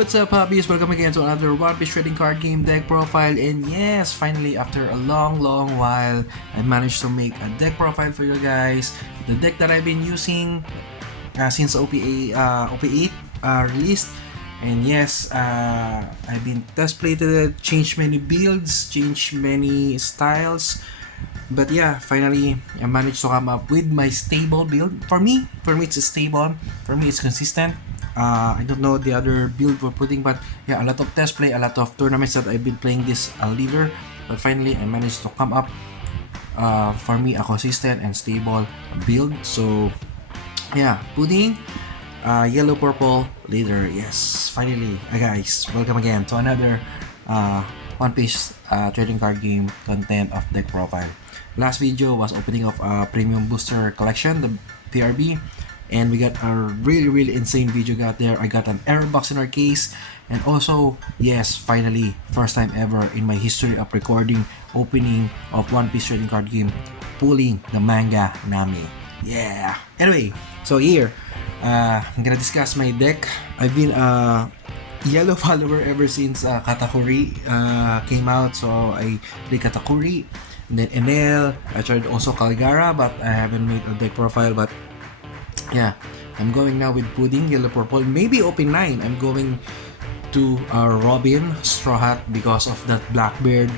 What's up, Hobbyist? Welcome again to another One Piece trading card game deck profile. And yes, finally, after a long while, I managed to make a deck profile for you guys. The deck that I've been using since OP8 released. And yes, I've been test plated it, changed many builds, changed many styles. But yeah, finally, I managed to come up with my stable build. For me, it's stable. For me, it's consistent. I don't know the other build we're putting, but yeah, a lot of test play, a lot of tournaments that I've been playing this leader. But finally, I managed to come up for me a consistent and stable build. So yeah, pudding, yellow purple leader. Yes, finally, guys, welcome again to another One Piece trading card game content of deck profile. Last video was opening of a premium booster collection, the PRB. And we got a really insane video got there. I got an error box in our case. And also, yes, finally, first time ever in my history of recording opening of One Piece trading card game, pulling the manga Nami. Yeah! Anyway, so here, I'm gonna discuss my deck. I've been a yellow follower ever since Katakuri came out. So I play Katakuri. And then Enel. I tried also Calgara, but I haven't made a deck profile. But yeah, I'm going now with pudding, yellow purple, maybe open 9. I'm going to Robin, Straw Hat, because of that Blackbeard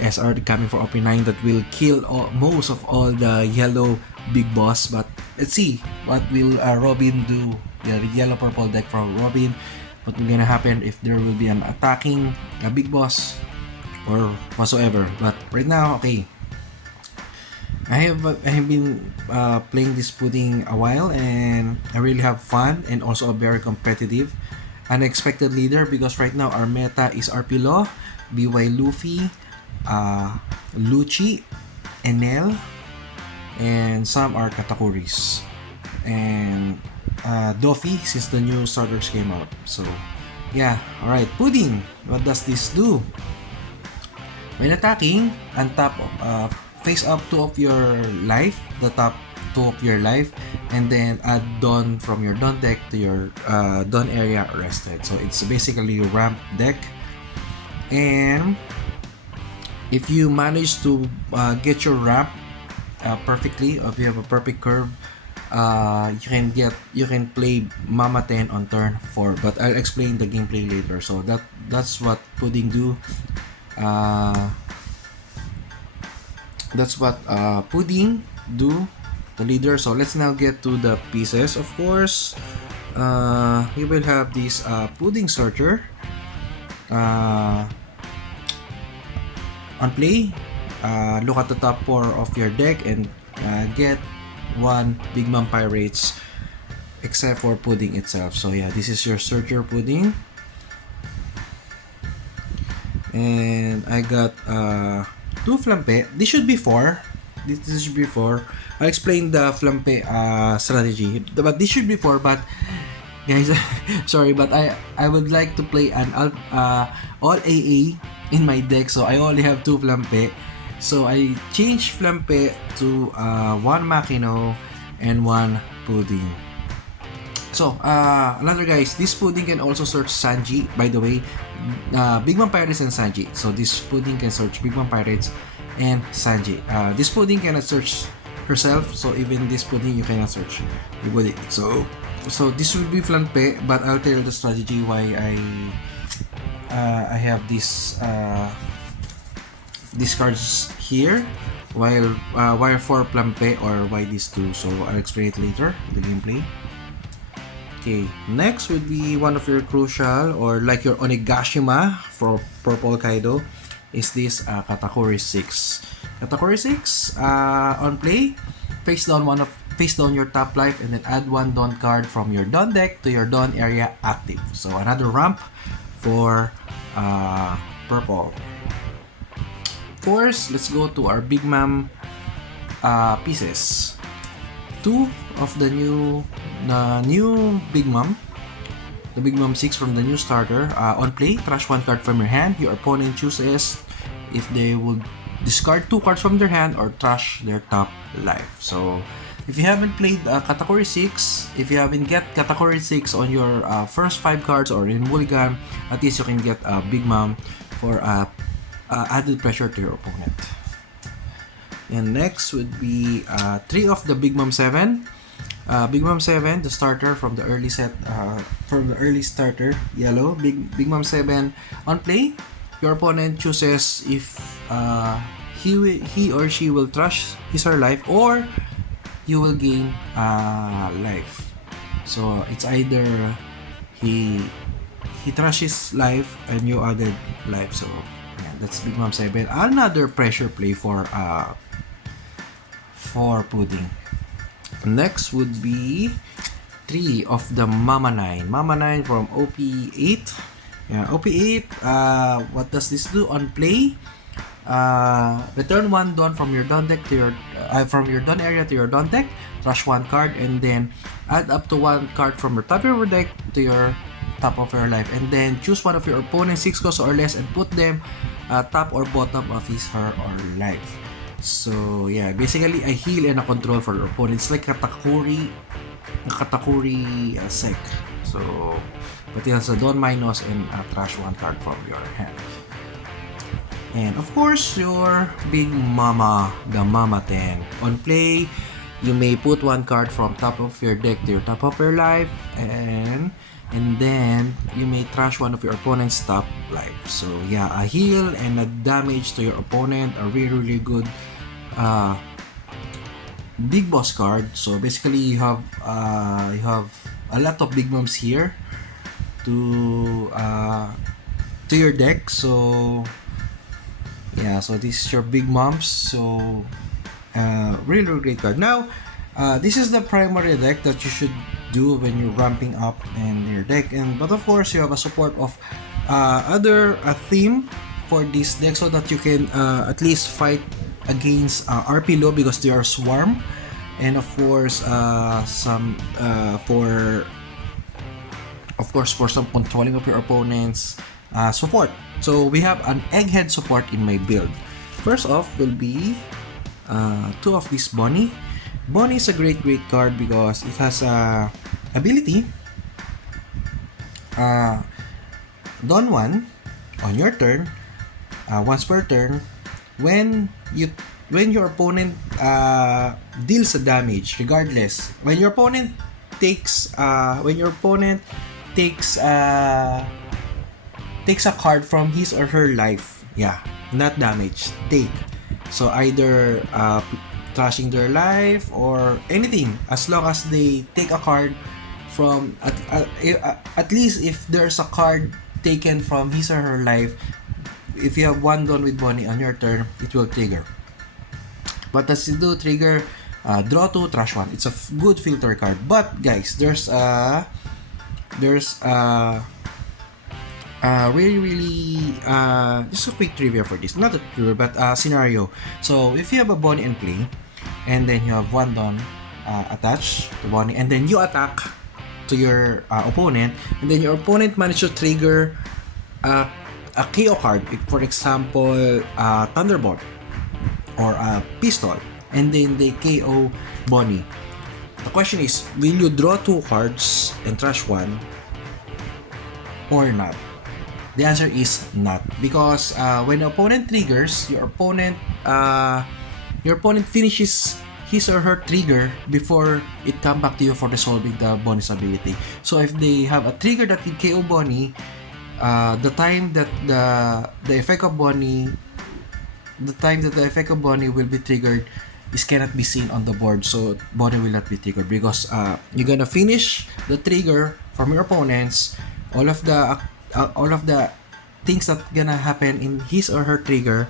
SR coming for open 9 that will kill most of all the yellow big boss. But let's see what will Robin do, the yellow purple deck for Robin. What will gonna happen if there will be an attacking big boss or whatsoever. But right now, okay, I have been playing this pudding a while, and I really have fun, and also a very competitive, unexpected leader, because right now our meta is RP Law, BY Luffy, Lucci, Enel, and some are Katakuris, and Doffy since the new starters came out. So yeah, alright, pudding, what does this do? When attacking, on top of face up 2 of your life, the top 2 of your life, and then add Dawn from your Dawn deck to your Dawn area rested. So it's basically a ramp deck. And if you manage to get your ramp perfectly, if you have a perfect curve, you can play Mama 10 on turn 4. But I'll explain the gameplay later. So that's what pudding do. That's what pudding do, the leader. So let's now get to the pieces. Of course, you will have this pudding searcher on play. Look at the top 4 of your deck and get 1 Big Mom Pirates, except for pudding itself. So yeah, this is your searcher pudding. And I got 2 flampe. This should be 4. This should be 4. I'll explain the flampe strategy. But this should be 4. But guys, sorry, but I would like to play an all AA in my deck. So I only have 2 flampe. So I changed flampe to 1 Makino and 1 pudding. So, another guys, this pudding can also search Sanji, by the way, Big Mom Pirates and Sanji. So this pudding can search Big Mom Pirates and Sanji. This pudding cannot search herself, so even this pudding you cannot search the pudding. So this will be flampe, but I'll tell you the strategy why I have these cards here, while why 4 flampe or why these 2. So I'll explain it later in the gameplay. Okay, next would be one of your crucial, or like your Onigashima for Purple Kaido, is this Katakuri 6. Katakuri 6 on play, face down your top life, and then add 1 Dawn card from your Dawn deck to your Dawn area active. So another ramp for purple. Of course, let's go to our Big Mom pieces. 2 of the new Big Mom, the Big Mom 6 from the new starter. On play, trash 1 card from your hand. Your opponent chooses if they would discard 2 cards from their hand or trash their top life. So If you haven't played category 6, if you haven't get category 6 on your first 5 cards or in mulligan, at least you can get a Big Mom for added pressure to your opponent. And next would be 3 of the Big Mom 7. Big Mom 7, the starter from the early set, from the early starter, yellow. Big Mom 7 on play. Your opponent chooses if he or she will trash his or her life, or you will gain life. So it's either he trashes life and you added life. So yeah, that's Big Mom 7. Another pressure play for Pudding. Next would be 3 of the Mama 9. Mama 9 from OP8. Yeah, OP8, what does this do on play? Return 1 Dawn from your Dawn deck to your from your Dawn area to your Dawn deck, trash 1 card, and then add up to 1 card from your top of your deck to your top of your life, and then choose one of your opponent's 6 costs or less and put them top or bottom of his, her, or life. So yeah, basically a heal and a control for your opponent. It's like Katakuri sec. So but it has a Dawn minus and trash 1 card from your hand. And of course, your Big Mama, the Mama 10. On play, you may put 1 card from top of your deck to your top of your life, and then you may trash one of your opponent's top life. So yeah, a heal and a damage to your opponent, a really good big boss card. So basically, you have a lot of Big Moms here to your deck. So yeah, so this is your Big Moms. So really great card. Now this is the primary deck that you should do when you're ramping up in your deck, but of course you have a support of other theme for this deck, so that you can at least fight against RP low because they are swarm, and of course some for some controlling of your opponents support. So we have an egghead support in my build. First off will be 2 of this Bonnie. Bonnie is a great card because it has a ability Dawn 1 on your turn, once per turn, when your opponent deals a damage, regardless. When your opponent takes a card from his or her life, not damage, take. So either trashing their life or anything, as long as they take a card from at least if there's a card taken from his or her life, if you have 1 Dawn with Bonnie on your turn, it will trigger. What does it do? Trigger, draw 2, trash 1. It's a good filter card. But guys, there's really just a quick trivia for this, not a trivia but scenario. So if you have a Bonnie in play, and then you have 1 Dawn attached to Bonnie, and then you attack to your opponent, and then your opponent managed to trigger a KO card, for example Thunderbolt or a Pistol, and then they KO Bonnie. The question is, will you draw 2 cards and trash 1 or not? The answer is not, because when the opponent triggers, your opponent finishes his or her trigger before it come back to you for resolving the bonus ability. So if they have a trigger that will KO Bonnie, the time that the effect of Bonnie will be triggered is cannot be seen on the board, so Bonnie will not be triggered, because you're gonna finish the trigger from your opponents, all of the things that gonna happen in his or her trigger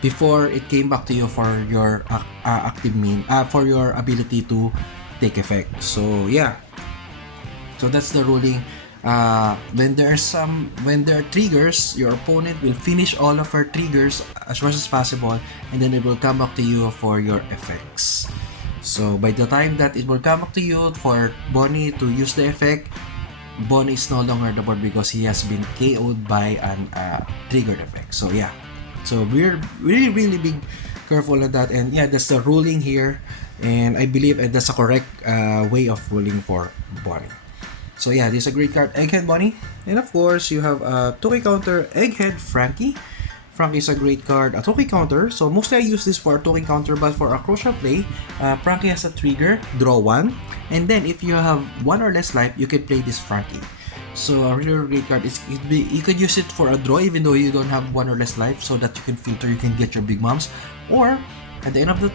before it came back to you for your active for your ability to take effect. So yeah, so that's the ruling. When there are triggers, your opponent will finish all of her triggers as much as possible, and then it will come back to you for your effects. So by the time that it will come back to you for Bonnie to use the effect, Bonnie is no longer the board because he has been KO'd by an triggered effect. So yeah, so we're really big careful on that. And yeah, that's the ruling here, and I believe that's a correct way of ruling for Bonnie. So yeah, this is a great card, Egghead Bonnie. And of course, you have a 2K counter, Egghead Frankie. Frankie is a great card, a 2K counter. So mostly I use this for a 2K counter, but for a crucial play, Frankie has a trigger, draw 1. And then if you have 1 or less life, you can play this Frankie. So a really great card. You could use it for a draw even though you don't have 1 or less life, so that you can filter, you can get your big moms. Or at the end of the,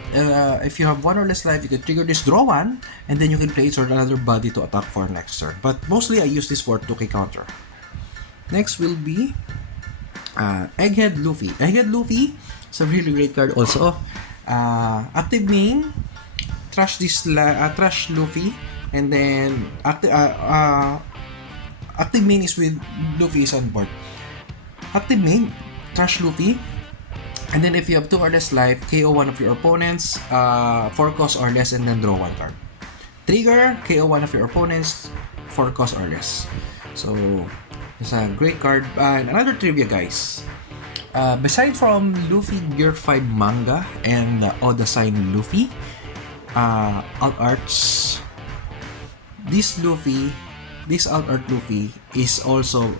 if you have 1 or less life, you can trigger this draw 1, and then you can play it or another body to attack for next turn. But mostly I use this for 2K counter. Next will be Egghead Luffy. Egghead Luffy is a really great card also. Active main, trash Luffy, and then active main is with Luffy is on board. Active main, trash Luffy, and then if you have 2 or less life, KO one of your opponents, 4 cost or less, and then draw 1 card. Trigger, KO one of your opponents, 4 cost or less. So it's a great card. And another trivia, guys. Beside from Luffy Gear 5 manga and Oda sign Luffy, alt arts, this alt art Luffy is also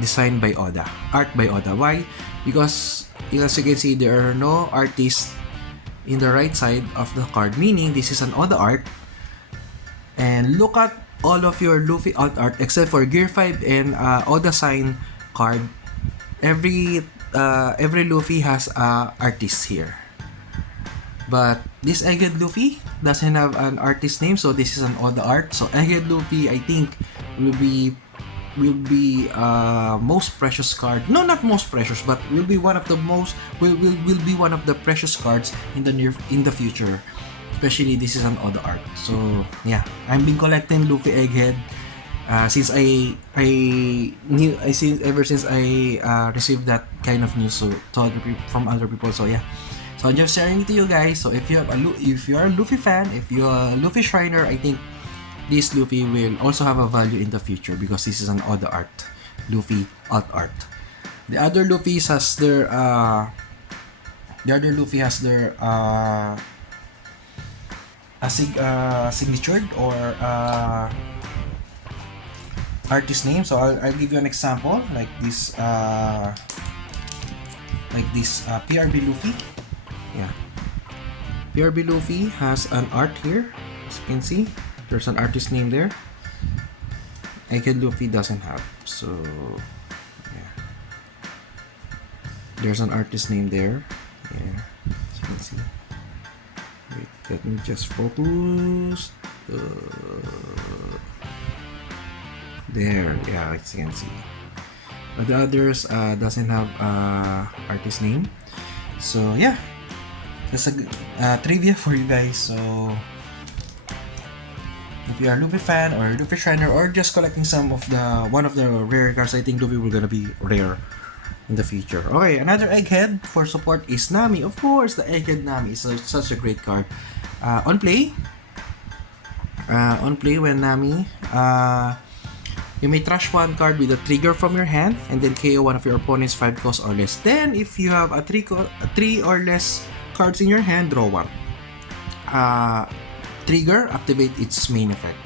designed by Oda, art by Oda. Why? Because as you can see, there are no artists in the right side of the card, meaning this is an Oda art. And look at all of your Luffy alt art except for Gear 5 and Oda sign card. Every Luffy has a artist here. But this Egghead Luffy doesn't have an artist name, so this is an Oda art. So Egghead Luffy, I think, will be most precious card. No, not most precious, but will be one of the most will be one of the precious cards in the future. Especially this is an Oda art. So yeah, I've been collecting Luffy Egghead since ever since I received that kind of news from other people. So yeah, so I'm just sharing it to you guys. So if you're a Luffy fan, if you're a Luffy Shriner, I think this Luffy will also have a value in the future because this is an Oda art, Luffy alt art. The other Luffy has their signatured or artist name. So I'll give you an example like this PRB Luffy. Yeah, PRB Luffy has an art here. As you can see, there's an artist name there. Egghead Luffy doesn't have. So yeah, there's an artist name there. Yeah, as you can see. Wait, let me just focus. There, yeah, as you can see. But the others doesn't have artist name. So yeah, that's a trivia for you guys. So if you are a Luffy fan or Luffy Shriner or just collecting one of the rare cards, I think Luffy will gonna be rare in the future. Okay, another Egghead for support is Nami. Of course, the Egghead Nami is such a great card. On play when Nami, you may trash 1 card with a trigger from your hand and then KO one of your opponent's 5 cost or less. Then if you have a 3 or less cards in your hand, draw 1. Trigger, activate its main effect.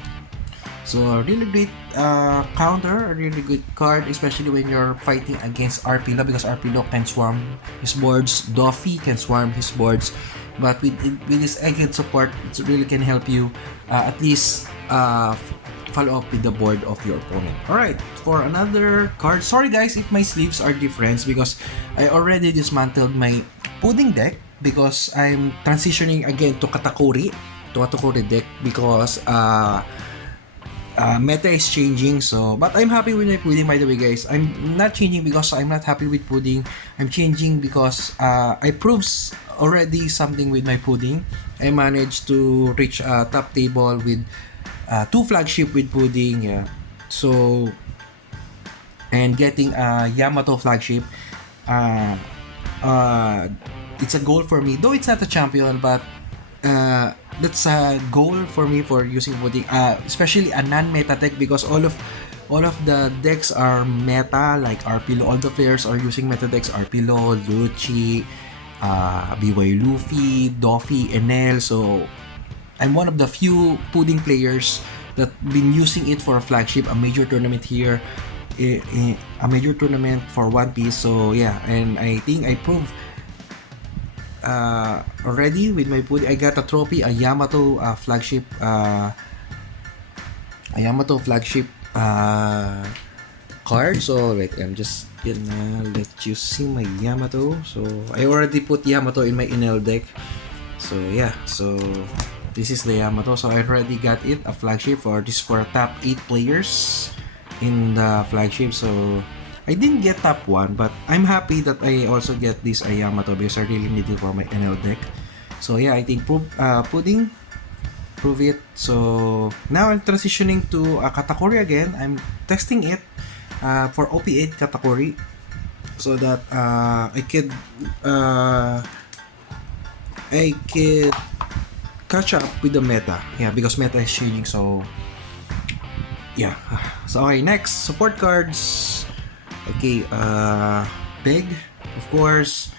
So a really great counter, a really good card, especially when you're fighting against RP Law, because RP Law can swarm his boards, Doffy can swarm his boards, but with this Egghead support, it really can help you at least follow up with the board of your opponent. Alright, for another card, sorry guys if my sleeves are different because I already dismantled my pudding deck because I'm transitioning again to Katakuri deck because meta is changing. So but I'm happy with my pudding, by the way guys. I'm not changing because I'm not happy with pudding. I'm changing because I proved already something with my pudding. I managed to reach a top table with 2 flagship with pudding, yeah. So and getting a Yamato flagship, it's a goal for me, though it's not a champion, but that's a goal for me for using pudding, especially a non-meta tech, because all of all of the decks are meta, like RP. All the players are using meta decks: RP, Lucci, BY Luffy, Doffy, Enel. So I'm one of the few pudding players that been using it for a flagship, a major tournament here, a major tournament for One Piece. So yeah, and I think I proved already with my pudding. I got a trophy, a Yamato flagship, card. So wait, I'm just gonna let you see my Yamato. So I already put Yamato in my Enel deck. So yeah, so this is the Yamato. So I already got it, a flagship for this, for top 8 players in the flagship. So I didn't get top 1, but I'm happy that I also get this Yamato because I really need it for my NL deck. So yeah, I think Pudding prove it. So now I'm transitioning to a category again. I'm testing it for OP8 category so that I could catch up with the meta. Yeah, because meta is changing. So yeah. So okay, next, support cards. Okay, Beg, of course.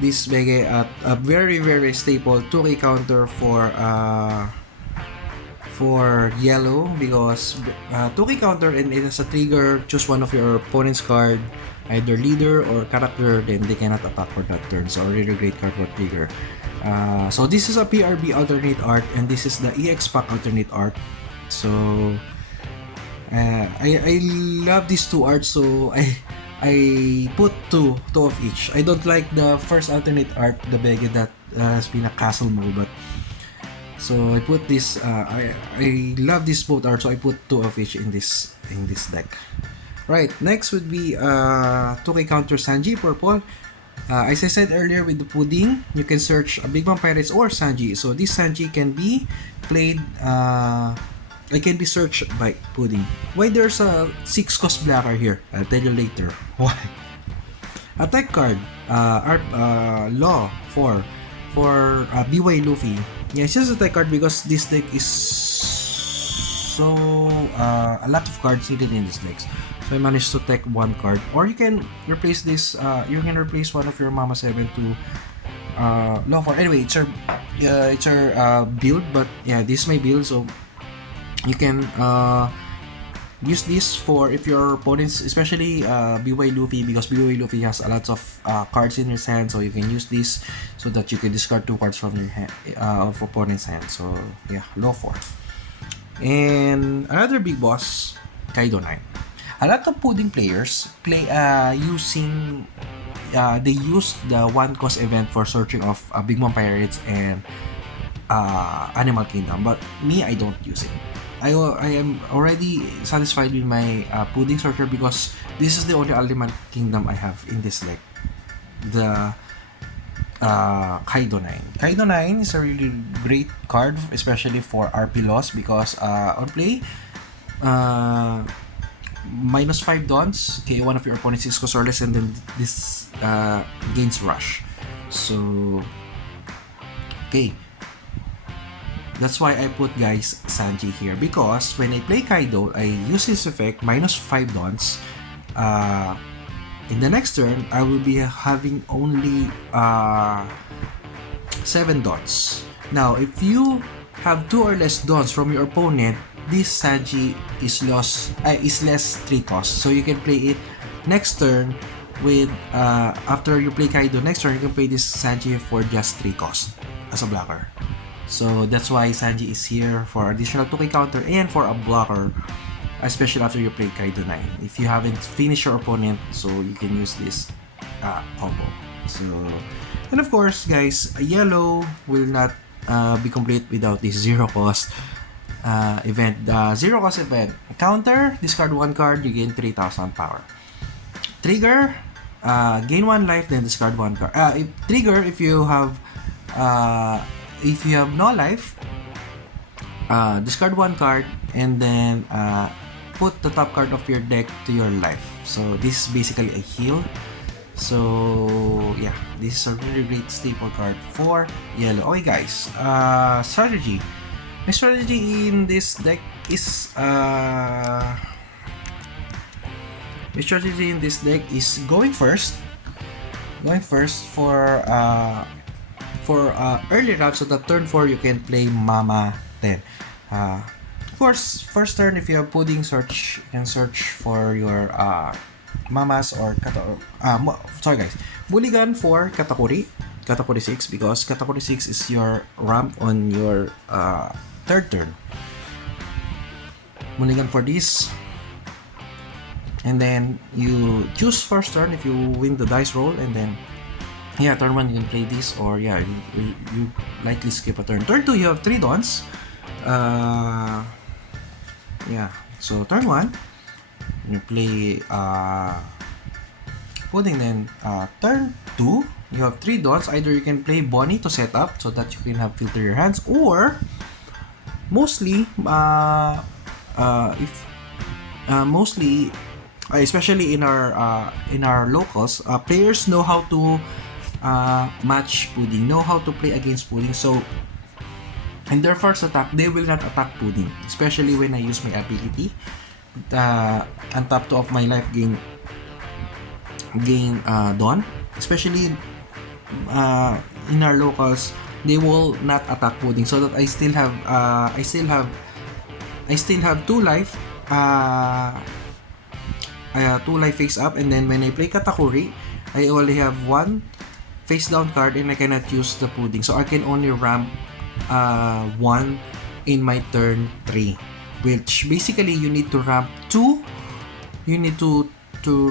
This Beg at a very staple 2K counter for yellow, because 2K counter and it has a trigger. Choose one of your opponent's card, either leader or character, then they cannot attack for that turn. So a really great card for trigger. So this is a PRB alternate art, and this is the EX pack alternate art. So I love these two arts, so I put two of each. I don't like the first alternate art, the Bege that has been a castle move, but so I put this. I love this both art, so I put two of each in this deck. Right, next would be 2K counter Sanji purple. As I said earlier with the pudding, you can search a Big Bang Pirates or Sanji. So this Sanji can be played. It can be searched by pudding. Why there's a 6 cost blocker here? I'll tell you later. Why? Attack card. Law for BY Luffy. Yeah, it's just a attack card because this deck is so a lot of cards needed in this deck. So I managed to take one card, or you can replace this. You can replace one of your Mama 7 to Law for. Anyway, it's our build, but yeah, this is my build. So you can use this for if your opponents, especially BY Luffy, because BY Luffy has a lot of cards in his hand, so you can use this so that you can discard 2 cards from your hand, of opponent's hand. So yeah, Law 4. And another big boss, Kaido 9. A lot of pudding players play using they use the 1 cost event for searching of Big Mom Pirates and Animal Kingdom, but me, I don't use it. I am already satisfied with my pudding searcher because this is the only Animal Kingdom I have in this deck, the Kaido 9. Kaido 9 is a really great card, especially for RP loss, because on play, minus 5 dons, okay, one of your opponent's is or less, and then this gains rush. So okay, that's why I put, guys, Sanji here, because when I play Kaido, I use his effect, minus 5 dons. In the next turn, I will be having only 7 dons. Now, if you have 2 or less dons from your opponent, this Sanji is less 3 cost. So you can play it next turn with after you play Kaido next turn, you can play this Sanji for just 3 cost as a blocker. So that's why Sanji is here for additional 2K counter and for a blocker, especially after you play Kaido 9. If you haven't finished your opponent, so you can use this combo. So, and of course, guys, yellow will not be complete without this 0 cost event. The 0 cost event, counter, discard 1 card, you gain 3000 power. Trigger, gain 1 life, then discard 1 card. Trigger, if you have no life, discard 1 card and then put the top card of your deck to your life. So this is basically a heal. So yeah, this is a really great staple card for yellow. Okay, guys, strategy. My strategy in this deck is My strategy in this deck is going first for early round, so that turn 4 you can play Mama 10. Of course, first turn if you have pudding, search, you can search for your mamas or sorry guys, mulligan for Katakuri 6, because Katakuri 6 is your ramp on your third turn. Mulligan for this, and then you choose first turn if you win the dice roll, and then turn 1 you can play this, or you lightly skip a turn. Turn 2 you have 3 dawns. So turn 1 you play pudding, then turn 2 you have 3 dawns. Either you can play Bonnie to set up so that you can have filter your hands, or mostly especially in our locals, players know how to match pudding, know how to play against pudding. So in their first attack, they will not attack pudding, especially when I use my ability on top 2 of my life gain Dawn. Especially in our locals, they will not attack pudding, so that I still have 2 life. 2 life face up, and then when I play Katakuri, I only have 1 face down card and I cannot use the pudding, so I can only ramp 1 in my turn 3, which basically you need to ramp 2. You need to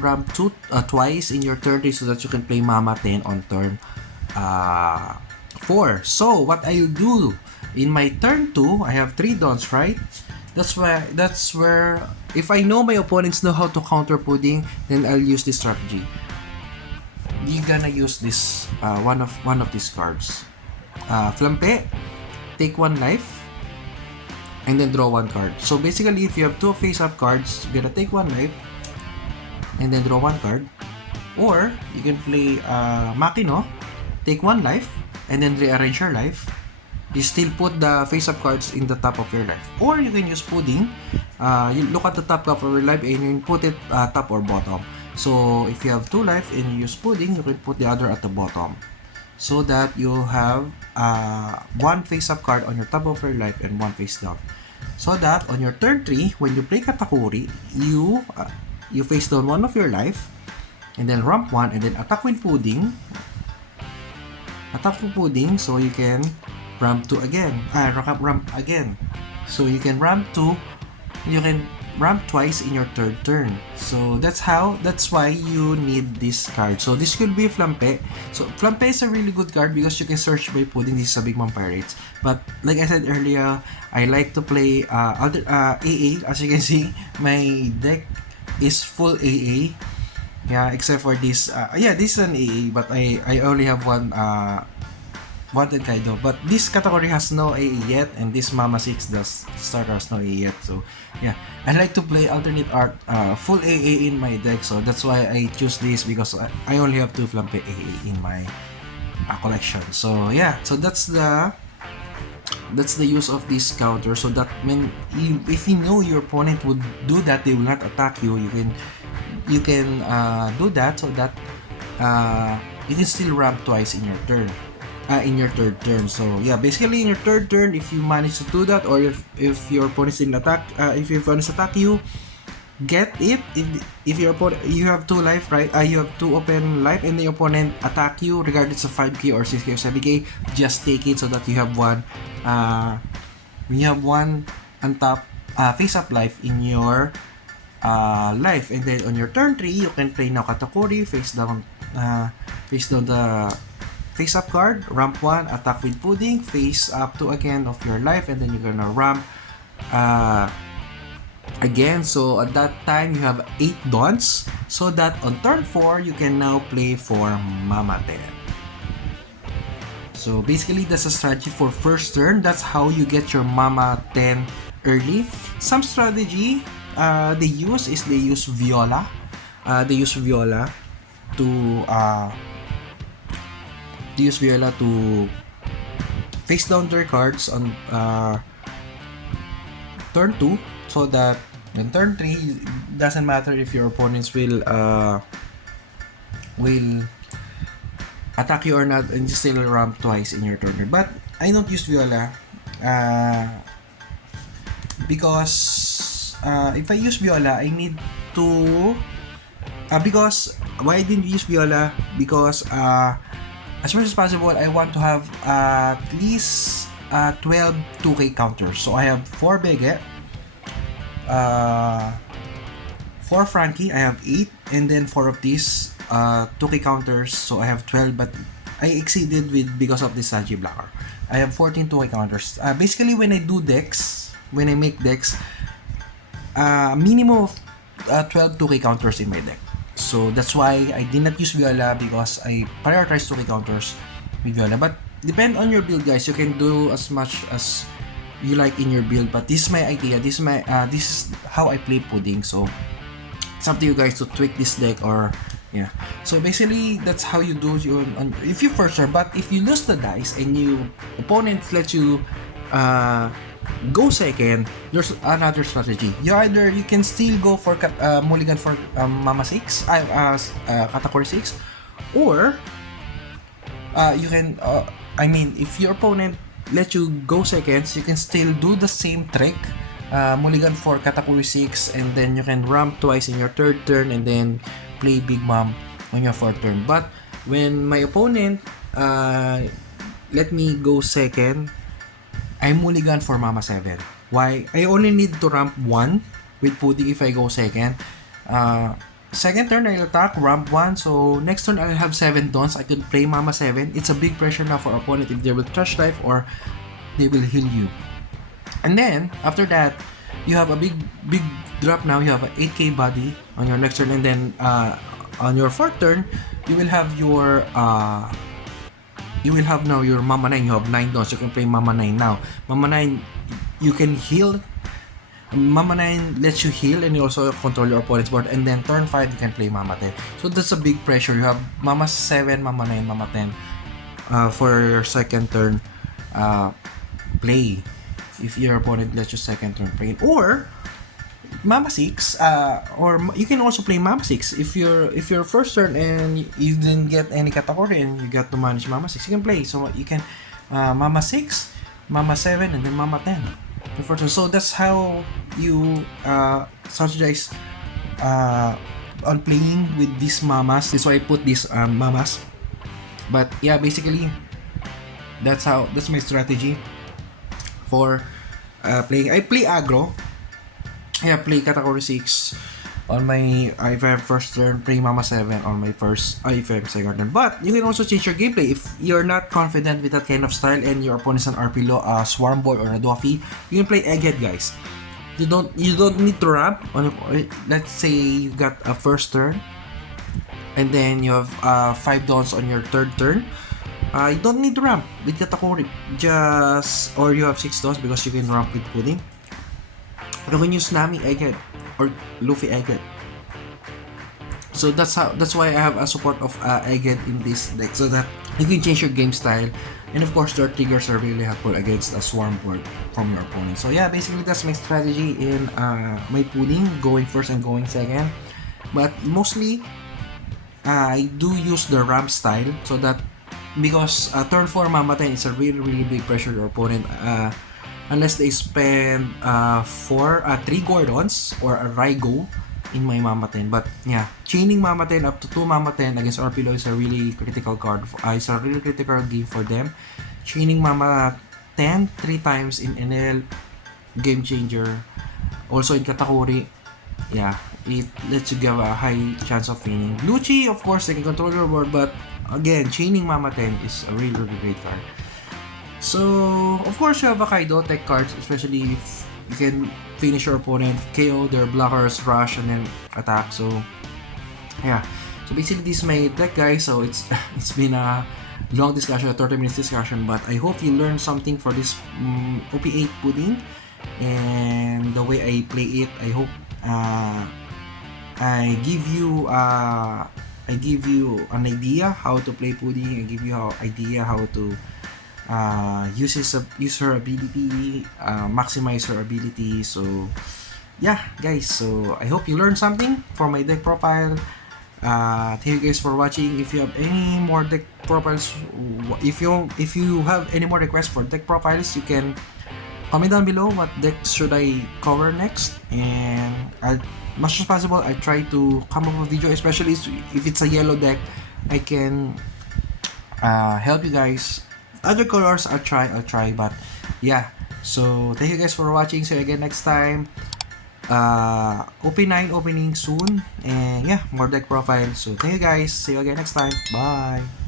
ramp 2 twice in your turn 3 so that you can play Mama 10 on turn 4. So what I'll do in my turn 2, I have 3 dawns, right? That's where if I know my opponents know how to counter pudding, then I'll use this strategy. You're gonna use this one of these cards. Flampe, take 1 life, and then draw 1 card. So basically, if you have 2 face-up cards, you're gonna take 1 life, and then draw 1 card. Or you can play Makino, take 1 life, and then rearrange your life. You still put the face-up cards in the top of your life. Or you can use pudding. You look at the top of your life and you put it top or bottom. So if you have 2 life and you use pudding, you can put the other at the bottom, so that you have 1 face-up card on your top of your life and 1 face down. So that on your turn 3, when you play Katakuri, you face down 1 of your life, and then ramp 1, and then attack with pudding. Attack with pudding, so you can ramp 2 again. Ramp again. So you can ramp 2. You can ramp twice in your third turn. So that's why you need this card. So this could be Flampe. So Flampe is a really good card because you can search by pudding. This is a Big Mom Pirates. But like I said earlier, I like to play AA. As you can see, my deck is full AA. Yeah, except for this. This is an AA, but I only have one Wanted Kaido. But this category has no AA yet, and this Mama 6 does starter has no AA yet. So yeah, I like to play alternate art full AA in my deck, so that's why I choose this, because I only have 2 Flampe AA in my collection. So yeah, so that's the use of this counter, so that if you know your opponent would do that, they will not attack you. You can do that, so that you can still ramp twice in your turn. In your third turn. So yeah, basically in your third turn, if you manage to do that, or if your opponent didn't attack, if your opponents attack you, get it. If your opponent, you have 2 life, right? You have 2 open life, and the opponent attack you regardless of 5k or 6k or 7k, just take it, so that you have 1 on top face up life in your life. And then on your turn 3, you can play now Katakuri, face down the face up card, ramp 1, attack with pudding, face up 2 again of your life, and then you're gonna ramp again. So at that time you have 8 dawns, so that on turn 4 you can now play for Mama 10. So basically that's a strategy for first turn. That's how you get your Mama 10 early. Some strategy they use Viola. They use Viola to face down their cards on turn 2, so that Then turn 3, doesn't matter if your opponents will attack you or not, and you still ramp twice in your turn. But I don't use Viola because if I use Viola, I need to because why I didn't use Viola, because as much as possible I want to have at least 12 2K counters. So I have 4 Bege, 4 Frankie, I have 8, and then 4 of these 2K counters, so I have 12, but I exceeded with because of this Saji blocker. I have 14 2K counters. Basically, when I do decks, when I make decks, minimum of 12 2K counters in my deck. So that's why I did not use Viola, because I prioritize 2K counters with Viola. But depend on your build, guys. You can do as much as you like in your build, but this is my idea. This is how I play Pudding. So it's up to you guys to tweak this deck, or yeah. So basically, that's how you do if you first turn. But if you lose the dice and your opponent lets you go second, there's another strategy. You can still go for mulligan for Mama 6, Katakuri 6, or you can if your opponent let you go seconds, you can still do the same trick, mulligan for Katakuri 6, and then you can ramp twice in your third turn and then play Big Mom on your fourth turn. But when my opponent let me go second, I mulligan for Mama 7. Why? I only need to ramp 1 with Pudding if I go second. Second turn, I'll attack, ramp 1. So next turn, I'll have 7 dons. I could play Mama 7. It's a big pressure now for opponent if they will trash life or they will heal you. And then, after that, you have a big drop now. You have an 8k body on your next turn. And then, on your fourth turn, you will have your now your Mama 9. You have 9 dons. You can play Mama 9 now. Mama 9, you can heal. Mama 9 lets you heal, and you also control your opponent's board. And then turn 5, you can play Mama 10. So that's a big pressure. You have Mama 7, Mama 9, Mama 10 for your second turn play. If your opponent lets you second turn play. Or Mama 6, or you can also play Mama 6. If your first turn and you didn't get any category and you got to manage Mama 6, you can play. So you can Mama 6, Mama 7, and then Mama 10. So that's how you strategize on playing with these mamas. This is why I put these mamas. But yeah, basically that's my strategy for playing. I play aggro. I play category 6 on my if I have first turn, play Mama 7 on my first if I have second turn. But you can also change your gameplay if you're not confident with that kind of style and your opponent is an RP low, Swarm Boy or a Doffy. You can play Egghead, guys. You don't need to ramp on. Let's say you got a first turn and then you have 5 dons on your third turn. You don't need to ramp with Katakuri, or you have 6 dons because you can ramp with Pudding. But when you Nami Egghead or Luffy Egghead, so that's why I have a support of Egghead in this deck, so that you can change your game style. And of course, their triggers are really helpful against a Swarm board from your opponent. So yeah, basically that's my strategy in my Pudding, going first and going second. But mostly, I do use the ramp style, so that because turn 4 Mama 10 is a really big pressure to your opponent. Unless they spend 3 Gordons or a Raigo in my Mama 10. But yeah, chaining Mama 10 up to 2 Mama 10 against RPLO is a really critical card. It's a really critical game for them. Chaining Mama 10 3 times in NL, game changer. Also in Katakuri, yeah, it lets you give a high chance of winning. Lucci, of course, they can control your board, but again, chaining Mama 10 is a really great card. So, of course, you have a Kaido tech cards, especially if you can finish your opponent, KO their blockers, rush, and then attack. So, yeah. So, basically, this is my deck, guys. So, it's been a long discussion, a 30 minutes discussion, but I hope you learned something for this OP8 Pudding and the way I play it. I hope I give you an idea how to play Pudding. I give you an idea how to use her ability, maximize her ability. So yeah, guys, so I hope you learned something for my deck profile. Thank you guys for watching. If you have any more deck profiles, if you have any more requests for deck profiles, you can comment down below what deck should I cover next, and much as possible I try to come up with a video, especially if it's a yellow deck. I can help you guys. Other colors I'll try, but yeah. So thank you guys for watching. See you again next time. OP9 opening soon, and yeah, more deck profile. So thank you guys. See you again next time. Bye.